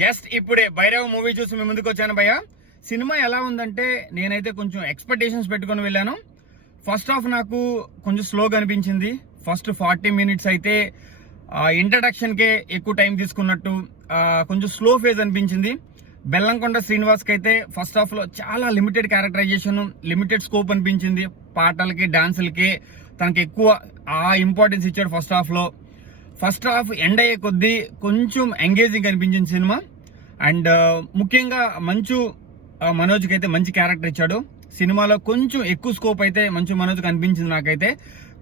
Just ఇప్పుడే Bhairav movie చూసి మీ ముందుకు వచ్చాను భయ్య. సినిమా ఎలా ఉందంటే నేనైతే కొంచెం ఎక్స్పెక్టేషన్స్ పెట్టుకొని వెళ్ళాను. ఫస్ట్ హాఫ్ నాకు కొంచెం స్లోగా అనిపించింది. ఫస్ట్ 40 minutes అయితే ఇంట్రడక్షన్కే ఎక్కువ టైం తీసుకున్నట్టు కొంచెం స్లో ఫేజ్ అనిపించింది. బెల్లంకొండ శ్రీనివాస్కి అయితే ఫస్ట్ హాఫ్లో చాలా లిమిటెడ్ క్యారెక్టరైజేషన్, లిమిటెడ్ స్కోప్ అనిపించింది. పాటలకి డాన్సులకి తనకి ఎక్కువ ఇంపార్టెన్స్ ఇచ్చాడు ఫస్ట్ హాఫ్లో. ఫస్ట్ హాఫ్ ఎండ్ అయ్యే కొద్దీ కొంచెం ఎంగేజింగ్ అనిపించింది సినిమా. అండ్ ముఖ్యంగా మంచు మనోజ్కి అయితే మంచి క్యారెక్టర్ ఇచ్చాడు. సినిమాలో కొంచెం ఎక్కువ స్కోప్ అయితే మంచు మనోజ్కి అనిపించింది. నాకైతే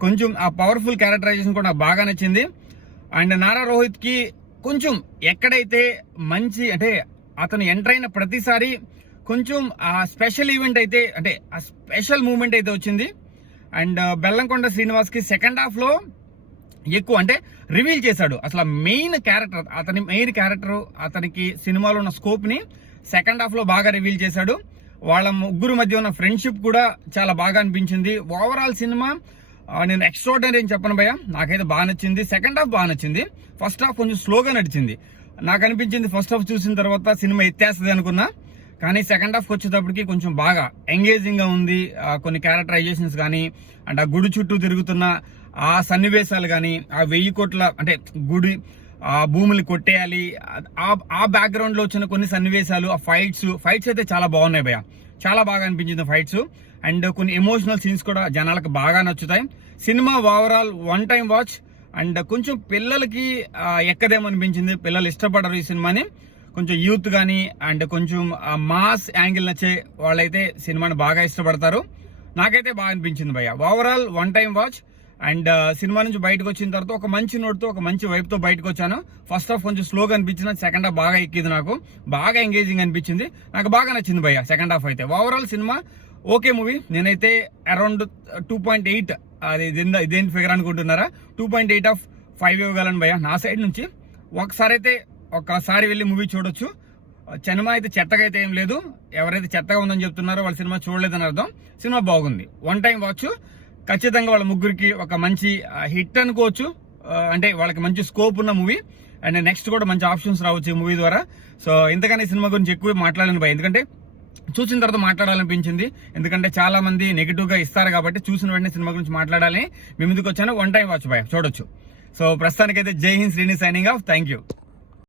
కొంచెం ఆ పవర్ఫుల్ క్యారెక్టరైజేషన్ కూడా నాకు బాగా నచ్చింది. అండ్ నారా రోహిత్కి కొంచెం ఎక్కడైతే మంచి అంటే అతను ఎంటర్ అయిన ప్రతిసారి కొంచెం ఆ స్పెషల్ ఈవెంట్ అయితే అంటే ఆ స్పెషల్ మూమెంట్ అయితే వచ్చింది. అండ్ బెల్లంకొండ శ్రీనివాస్కి సెకండ్ హాఫ్లో ఎక్కువ అంటే రివీల్ చేశాడు అసలు మెయిన్ క్యారెక్టర్, మెయిన్ క్యారెక్టర్ అతనికి సినిమాలో ఉన్న స్కోప్ని సెకండ్ హాఫ్లో బాగా రివీల్ చేశాడు. వాళ్ళ ముగ్గురు మధ్య ఉన్న ఫ్రెండ్షిప్ కూడా చాలా బాగా అనిపించింది. ఓవరాల్ సినిమా నేను ఎక్స్ట్రాడినరీ అని చెప్పను భయ్య, నాకైతే బాగా నచ్చింది. సెకండ్ హాఫ్ బాగా నచ్చింది. ఫస్ట్ హాఫ్ కొంచెం స్లోగా నడిచింది. నాకు అనిపించింది ఫస్ట్ హాఫ్ చూసిన తర్వాత సినిమా ఎత్తేస్తుంది అనుకున్నా, కానీ సెకండ్ హాఫ్కి వచ్చేటప్పటికి కొంచెం బాగా ఎంగేజింగ్గా ఉంది. కొన్ని క్యారెక్టరైజేషన్స్ కానీ అండ్ ఆ గుడి చుట్టూ తిరుగుతున్న ఆ సన్నివేశాలు కానీ, ఆ 1000 కోట్ల అంటే గుడి ఆ భూములు కొట్టేయాలి, ఆ బ్యాక్గ్రౌండ్లో వచ్చిన కొన్ని సన్నివేశాలు, ఆ ఫైట్స్ అయితే చాలా బాగున్నాయి భయ్య, చాలా బాగా అనిపించింది ఫైట్స్. అండ్ కొన్ని ఎమోషనల్ సీన్స్ కూడా జనాలకు బాగా నచ్చుతాయి. Cinema overall 1 time watch. And కొంచెం పిల్లలకి ఎక్కదేమనిపించింది, పిల్లలు ఇష్టపడరు ఈ సినిమాని. కొంచెం యూత్ కానీ అండ్ కొంచెం మాస్ యాంగిల్ నచ్చే వాళ్ళైతే సినిమాని బాగా ఇష్టపడతారు. నాకైతే బాగా అనిపించింది భయ్య. Overall 1 time watch. And cinema నుంచి బయటకు వచ్చిన తర్వాత ఒక మంచి నోట్తో ఒక మంచి వైపుతో బయటకు వచ్చాను. ఫస్ట్ హాఫ్ కొంచెం స్లోగా అనిపించిన, సెకండ్ హాఫ్ బాగా ఎక్కింది, నాకు బాగా ఎంగేజింగ్ అనిపించింది, నాకు బాగా నచ్చింది భయ్య సెకండ్ హాఫ్ అయితే. Overall cinema okay movie. నేనైతే అరౌండ్ 2.8, అది ఇదేంటి ఫిగర్ అనుకుంటున్నారా, 2.8/5 ఇవ్వగలను భయ్య నా సైడ్ నుంచి. ఒకసారి వెళ్ళి మూవీ చూడొచ్చు. సినిమా అయితే చెత్తగా అయితే ఏం లేదు. ఎవరైతే చెత్తగా ఉందని చెప్తున్నారో వాళ్ళ సినిమా చూడలేదని అర్థం. సినిమా బాగుంది, 1 time వాచ్. ఖచ్చితంగా వాళ్ళ ముగ్గురికి ఒక మంచి హిట్ అనుకోవచ్చు. అంటే వాళ్ళకి మంచి స్కోప్ ఉన్న మూవీ. అండ్ నెక్స్ట్ కూడా మంచి ఆప్షన్స్ రావచ్చు ఈ మూవీ ద్వారా. సో ఇంతకన్నా ఈ సినిమా గురించి ఎక్కువ మాట్లాడలేను భయ, ఎందుకంటే చూసిన తర్వాత మాట్లాడాలనిపించింది. ఎందుకంటే చాలా మంది నెగిటివ్ గా ఇస్తారు కాబట్టి చూసిన వెంటనే సినిమా గురించి మాట్లాడాలని మీ ముందుకు వచ్చాను. 1 time వాచ్ భయ, చూడొచ్చు. సో ప్రస్తుతానికైతే జై Hind Srini signing off. Thank you.